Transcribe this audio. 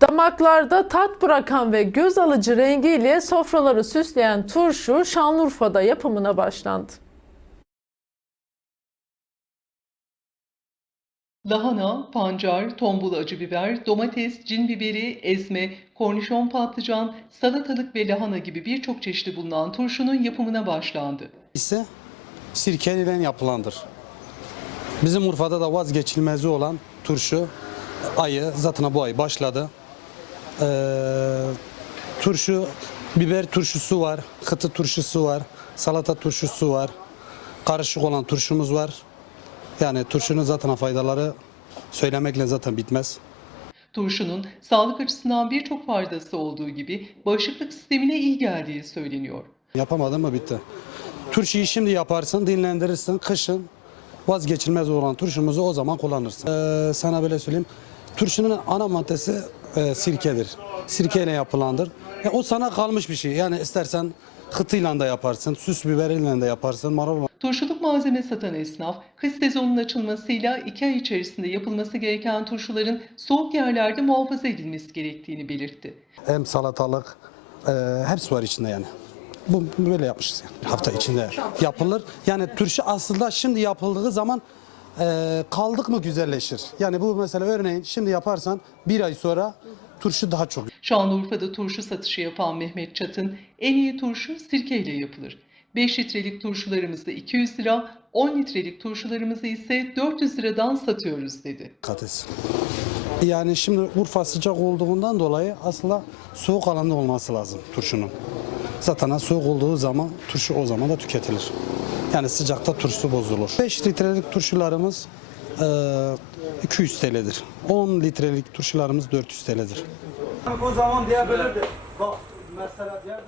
Damaklarda tat bırakan ve göz alıcı rengiyle sofraları süsleyen turşu Şanlıurfa'da yapımına başlandı. Lahana, pancar, tombul acı biber, domates, cin biberi, ezme, kornişon patlıcan, salatalık ve lahana gibi birçok çeşidi bulunan turşunun yapımına başlandı. ise sirkeyle yapılandır. Bizim Urfa'da da vazgeçilmezi olan turşu ayı zaten bu ay başladı. Ee, turşu, biber turşusu var, kıtı turşusu var, salata turşusu var, karışık olan turşumuz var. Yani turşunun zaten faydaları söylemekle zaten bitmez. Turşunun sağlık açısından birçok faydası olduğu gibi bağışıklık sistemine iyi geldiği söyleniyor. Yapamadın mı bitti. Turşuyu şimdi yaparsın, dinlendirirsin. Kışın vazgeçilmez olan turşumuzu o zaman kullanırsın. Ee, sana böyle söyleyeyim. Turşunun ana maddesi e, sirkedir. Sirkeyle yapılandır. E, o sana kalmış bir şey. Yani istersen kıtıyla da yaparsın, süs biberiyle de yaparsın, marul Turşuluk malzeme satan esnaf, kış sezonunun açılmasıyla iki ay içerisinde yapılması gereken turşuların soğuk yerlerde muhafaza edilmesi gerektiğini belirtti. hem salatalık e, hepsi var içinde yani. Bu böyle yapmışız yani. Hafta içinde yapılır. Yani turşu aslında şimdi yapıldığı zaman e, kaldık mı güzelleşir. Yani bu mesela örneğin şimdi yaparsan bir ay sonra turşu daha çok Şanlıurfa'da turşu satışı yapan Mehmet Çatın, en iyi turşu sirkeyle yapılır. 5 litrelik turşularımızda 200 lira, 10 litrelik turşularımızı ise 400 liradan satıyoruz dedi. dikkat Yani şimdi Urfa sıcak olduğundan dolayı aslında soğuk alanda olması lazım turşunun. Zaten soğuk olduğu zaman turşu o zaman da tüketilir. Yani sıcakta turşu bozulur. 5 litrelik turşularımız eee, 200 TL'dir. 10 litrelik turşularımız 400 TL'dir. O zaman diyebilirdi. Bak mesela arabayı